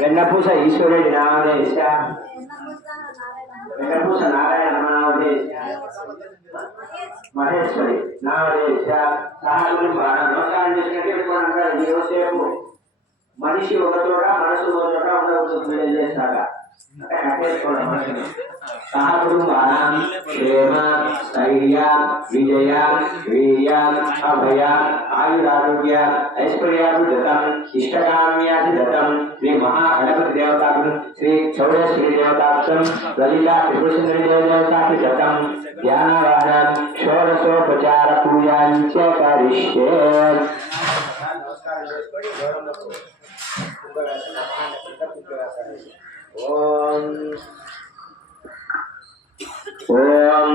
వెన్నపూస ఈశ్వరుడి నామదేశ వెన్నపూస నారాయణ నామదేశ మహేశ్వరి నామదేశ సహాయం నమస్కారం చేసినట్టు యోసేపు మనిషి ఒక చోట మనసు ఒక చోట ఉండవచ్చు చేస్తాక సహకుటుంబానాం క్షేమ స్థైర్య విజయ వీర్య అభయ ఆయురారోగ్య ఐశ్వర్యాభిదతం ఇష్టకామ్యాభిదతం శ్రీ మహాగణపతి దేవతాకు శ్రీ చౌడేశ్వరి దేవతాక్షం లలితా త్రిపురసుందరి దేవతాభిదతం ధ్యానవాదం షోడశోపచార పూజాంచ కరిష్యే. ఓం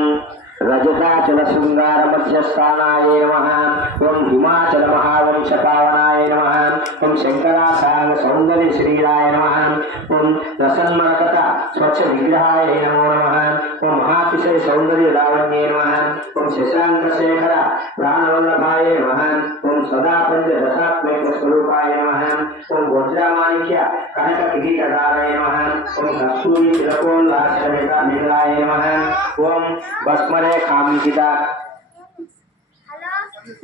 రజతాచల శృంగార మధ్యస్థానాయ నమః. ఓం హిమాచల మహావంశపావనాయ నమః. ఓం శంకరాసాంగ సౌందర్య శ్రీరాయ నమః. ఓం రసన్మరకట స్వచ్ఛ విగ్రహాయ నమో నమః. ఓం మహాతిశయ సౌందర్య లావణ్యే నమః. ఓం శశాంక శేఖర ప్రాణవల్లభాయ నమః. ఓం సదా పంచదశాత్మైక స్వరూపాయ నమః. ఓం వజ్రమాణిక్య కనక కిరీటధారాయ నమః. ఓం కస్తూరి తిలకోల్లాసమిత నిలయాయ నమః. ఓం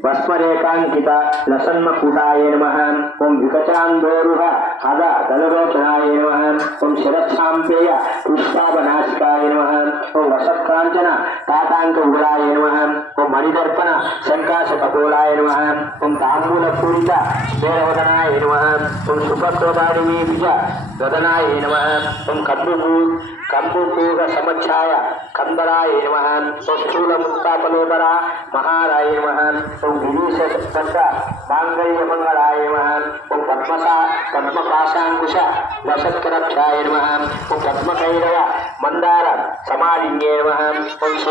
భస్మరేకాంకిత లసన్మకూటాయ నమః. ఓం వికచాందోరుహ హద దళరోచనాయ నమః. ఓం శరత్సాంపేయ పుష్పాభనాశికాయ నమః. ఓం వసత్కాంచన తాతాంక ఉగుళాయ నమః. ఓం మణిదర్పణ శంకాశ కపోలాయ నమః. ఓం తాంబూల పూరిత స్వేరవదనాయ నమః. ఓం సుపక్రోదాడిని విజ వదనాయ నమః. ఓం కంబుపూగ సమఛాయ కంబరాయ నమః. ఓం స్థూలముక్తాపలోదర మహారాయ నమః. ఓం గిరీశ మాంగళ్యమంగళాయ నమః. ఓం పద్మపాశాంకుశ వసత్కరక్షాయ నమః. ఓం పద్మకైరవ మందార సమాలిన్యే నమః. ఓం